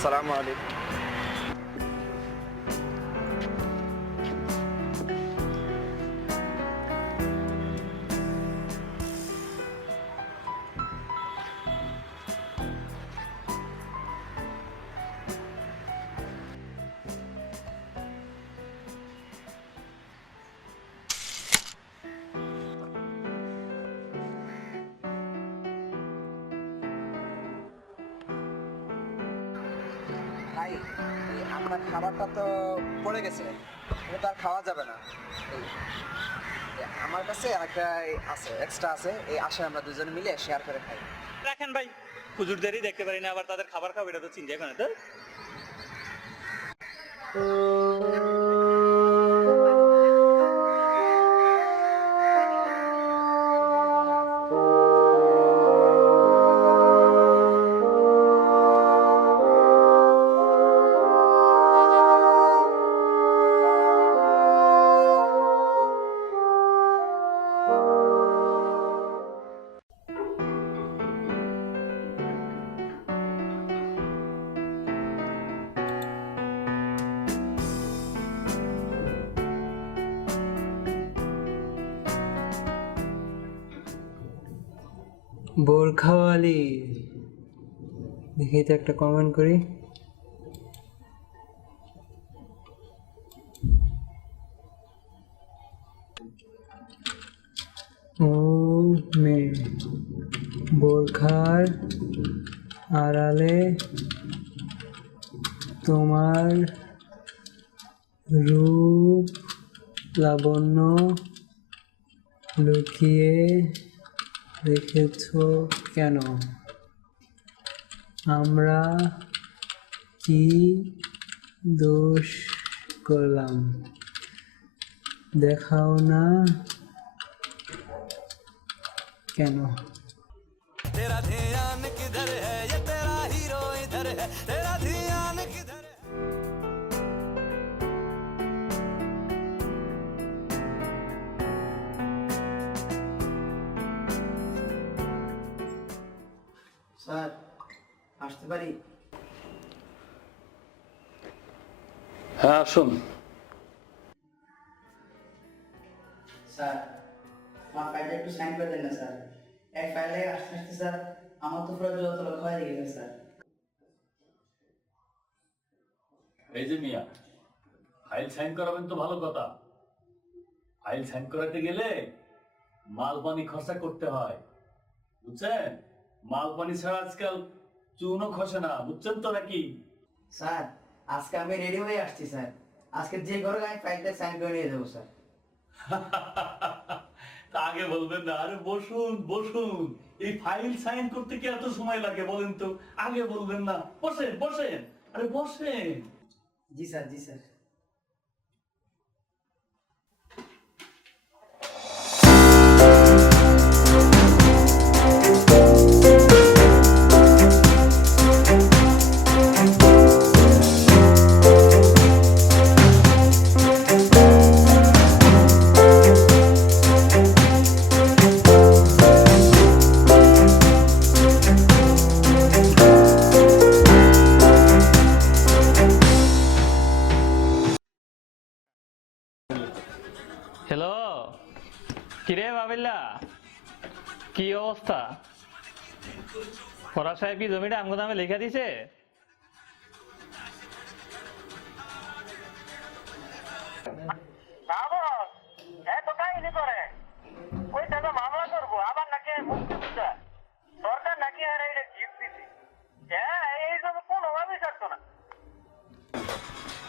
আসসালামু আলাইকুম। ভাই, আপনার খাবারটা তো পড়ে গেছে, এটা তো আর খাওয়া যাবে না। আমার কাছে একটা আছে, এক্সট্রা আছে, এই আসে আমরা দুজনে মিলে শেয়ার করে খাই। রাখেন ভাই, হুজুরদেরই দেখতে পারি না, আবার তাদের খাবার খাবো এটা তো চিন্তা করে তো। বোরখাওয়ালি, দেখি তো একটা কমেন্ট করি। ও মেয়ে, বোরখার আড়ালে তোমার রূপ লাবণ্য লুকিয়ে রেখেছ কেন? আমরা কি দোষ করলাম? দেখাও না কেন? तेरा ध्यान किधर है, ये तेरा हीरो इधर है, तेरा ध्यान किधर है। স্যার, আসতে পারি? হ্যাঁ আসুন। স্যার, আমার ফাইলটা একটু সাইন করে দেন না স্যার। এক ফাইলে আসতে আসতে স্যার আমার তো পুরো যত লক্ষ হয়ে গেছে স্যার। এই যে মিয়া, ফাইল সাইন করাবেন তো ভালো কথা। ফাইল সাইন করাতে গেলে মাল পানি খরচা করতে হয়, বুঝছেন? মাল পানি ছাড়া আজকাল চুনও খসে না, বুঝছেন তো নাকি? স্যার, আজকে আমি রেডি হয়ে আসছি স্যার। আজকে যে ঘরে আমি ফাইলটা সাইন করে নিয়ে যাবো স্যার। তা আগে বলবেন না? আরে বসুন বসুন, এই ফাইল সাইন করতে কি এত সময় লাগে বলেন তো? আগে বলবেন না? বসেন বসেন, আরে বসেন। জি স্যার, জি স্যার। হ্যালো, কিরে বাবিল্লা, কি অবস্থা? ফরাজ সাহেব কি জমিটা আমগো নামে লেখা দিছে?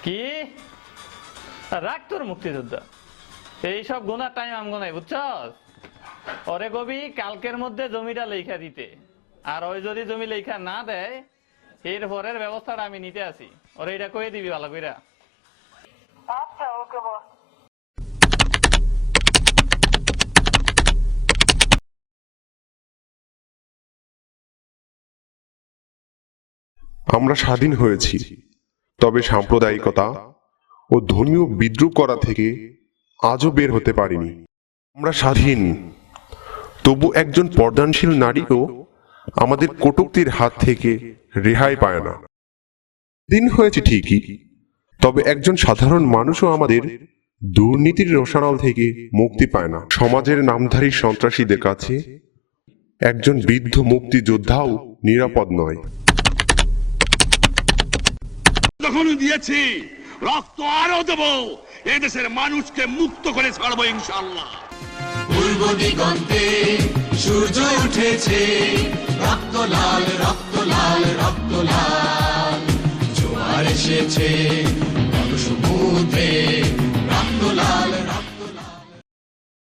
কি রাখ তোর মুক্তিযোদ্ধা, এইসব গুনার টাইম আমগো নাই, বুঝছস? ওরে কবি কালকের মধ্যে জমিটা লেখা দিতে, আর ওই যদি জমি লেখা না দেয় এর পরের ব্যবস্থাটা আমি নিতে আসি। ওরে এটা কয়ে দিবি ভালো কইরা। আচ্ছা, ওকে বস। আমরা স্বাধীন হয়েছি, তবে সাম্প্রদায়িকতা ও ধর্মীয় বিদ্রুপ করা থেকে আজও বের হতে পারিনি। আমরা স্বাধীন, তবু একজন পর্দানশীল নারীও আমাদের কটূক্তির হাত থেকে রেহাই পায় না। দিন হয়েছে ঠিকই, তবে একজন সাধারণ মানুষও আমাদের দুর্নীতির রোষানল থেকে মুক্তি পায় না। সমাজের নামধারী সন্ত্রাসীদের কাছে একজন বৃদ্ধ মুক্তিযোদ্ধাও নিরাপদ নয়। যখন দিয়েছি রক্ত আরো দেব, এদেশের মানুষকে মুক্ত করে ছাড়বো ইনশাআল্লাহ। পূর্ব দিগন্তে সূর্য উঠেছে, রক্ত লাল রক্ত লাল রক্ত লাল, জোয়ার এসেছে সমুদ্রে।